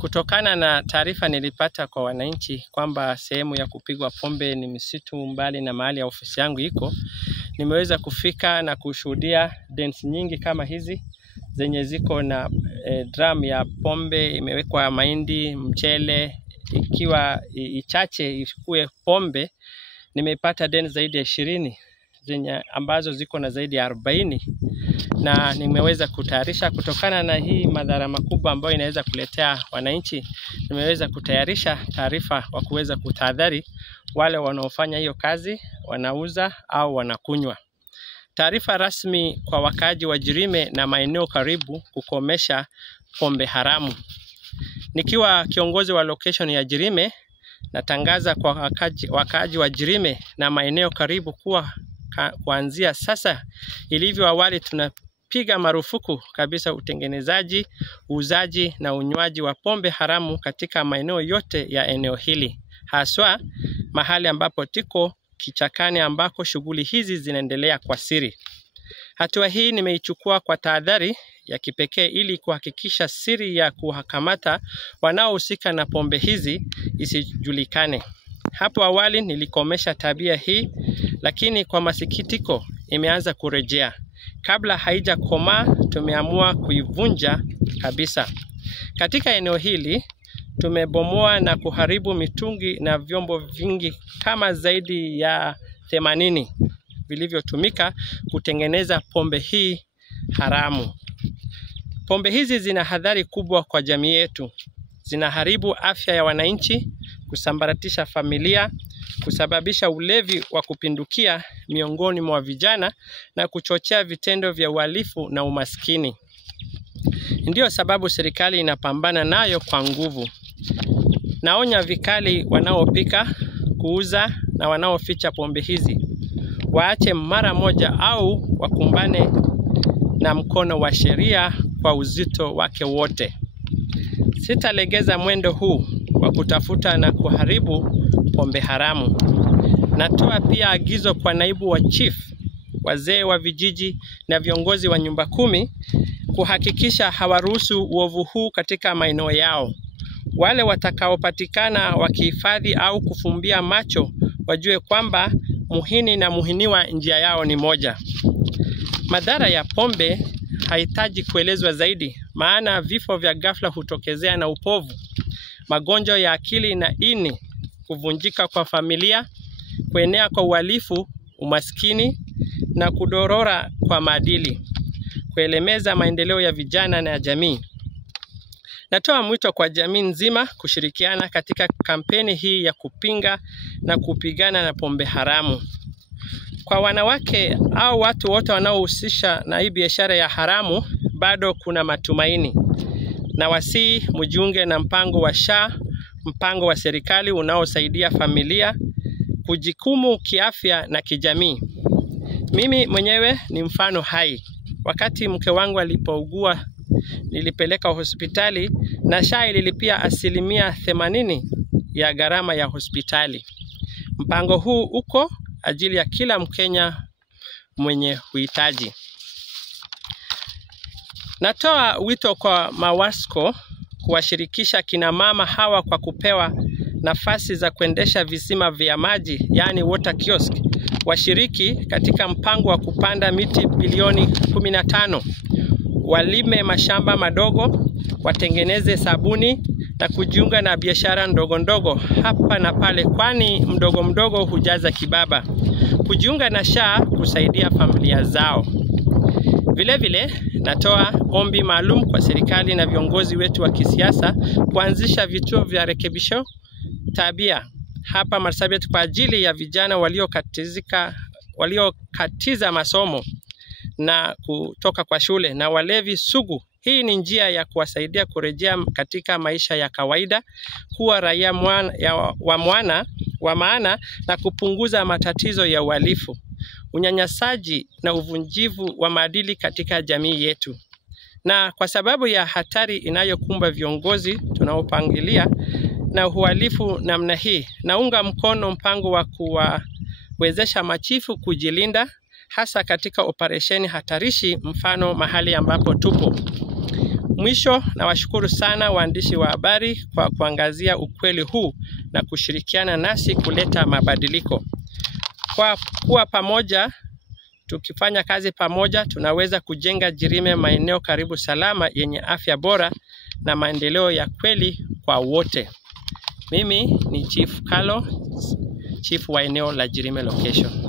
Kutokana na taarifa nilipata kwa wananchi kwamba sehemu ya kupigwa pombe ni msitu mbali na mahali ya ofisi yangu iko, nimeweza kufika na kushuhudia dens nyingi kama hizi zenye ziko na drum ya pombe imewekwa mahindi, mchele, ikiwa ichache ikue pombe. Nimepata dens zaidi ya 20 zenye ambazo ziko na zaidi ya 40, na nimeweza kutayarisha kutokana na hii madhara makubwa ambayo inaweza kuletea wananchi. Nimeweza kutayarisha taarifa wa kuweza kutahadhari wale wanaofanya hiyo kazi, wanauza au wanakunywa. Taarifa rasmi kwa wakaaji wa Jirime na maeneo karibu kukomesha pombe haramu. Nikiwa kiongozi wa location ya Jirime, natangaza kwa wakaaji wa Jirime na maeneo karibu kuwa kuanzia sasa ilivyo awali tunapiga marufuku kabisa utengenezaji, uuzaji na unywaji wa pombe haramu katika maeneo yote ya eneo hili. Haswa mahali ambapo tiko kichakani ambako shughuli hizi zinaendelea kwa siri. Hatua hii nimeichukua kwa tahadhari ya kipekee ili kuhakikisha siri ya kuwakamata wanaohusika na pombe hizi isijulikane. Hapo awali nilikomesha tabia hii, lakini kwa masikitiko imeanza kurejea. Kabla haijakomaa tumeamua kuivunja kabisa. Katika eneo hili tumebomoa na kuharibu mitungi na vyombo vingi kama zaidi ya 80 vilivyotumika kutengeneza pombe hii haramu. Pombe hizi zina hadhari kubwa kwa jamii yetu. Zinaharibu afya ya wananchi, kusambaratisha familia, kusababisha ulevi wa kupindukia miongoni mwa vijana na kuchochea vitendo vya uhalifu na umaskini. Ndiyo sababu serikali inapambana nayo kwa nguvu. Naonya vikali wanaopika, kuuza na wanaoficha pombe hizi. Waache mara moja au wakumbane na mkono wa sheria kwa uzito wake wote. Sitalegeza mwendo huu wa kutafuta na kuharibu pombe haramu. Natoa pia agizo kwa naibu wa chief, wazee wa vijiji na viongozi wa nyumba 10 kuhakikisha hawaruhusu uovu huu katika maeneo yao. Wale watakaopatikana wakihifadhi au kufumbia macho wajue kwamba muhini na muhiniwa njia yao ni moja. Madhara ya pombe hahitaji kuelezwa zaidi, maana vifo vya ghafla hutokezea na upovu, magonjwa ya akili na ini, kuvunjika kwa familia, kuenea kwa uhalifu, umaskini na kudorora kwa maadili, kuelemeza maendeleo ya vijana na ya jamii. Natoa mwito kwa jamii nzima kushirikiana katika kampeni hii ya kupinga na kupigana na pombe haramu. Kwa wanawake au watu wote wanaohusisha na hii biashara ya haramu, bado kuna matumaini. Na wasihi mjiunge na mpango wa SHA, mpango wa serikali unaosaidia familia kujikumu kiafya na kijamii. Mimi mwenyewe ni mfano hai. Wakati mke wangu alipougua nilipeleka hospitali na SHA ililipia 80% ya gharama ya hospitali. Mpango huu uko ajili ya kila Mkenya mwenye uhitaji. Natoa wito kwa MAWASCO kuwashirikisha kina mama hawa kwa kupewa nafasi za kuendesha visima vya maji, yani water kiosk. Washiriki katika mpango wa kupanda miti bilioni 15. Walime mashamba madogo, watengeneze sabuni na kujiunga na biashara ndogo ndogo hapa na pale, kwani mdogo mdogo hujaza kibaba. Kujiunga na SHA kusaidia familia zao. Vile vile natoa ombi maalum kwa serikali na viongozi wetu wa kisiasa kuanzisha vituo vya rekebisho tabia hapa Marsabit kwa ajili ya vijana waliokatiza masomo na kutoka kwa shule na walevi sugu. Hii ni njia ya kuwasaidia kurejea katika maisha ya kawaida, kuwa raia wa maana na kupunguza matatizo ya uhalifu, unyanyasaji na uvunjivu wa maadili katika jamii yetu. Na kwa sababu ya hatari inayokumba viongozi tunaopangilia na uhalifu namna hii, naunga mkono mpango wa kuwawezesha machifu kujilinda hasa katika operesheni hatarishi, mfano mahali ambapo tupo. Mwisho, nawashukuru sana waandishi wa habari kwa kuangazia ukweli huu na kushirikiana nasi kuleta mabadiliko. Kwa kuwa pamoja, tukifanya kazi pamoja, tunaweza kujenga Jirime maeneo karibu salama yenye afya bora na maendeleo ya kweli kwa wote. Mimi ni Chief Kalo, Chief wa eneo la Jirime Location.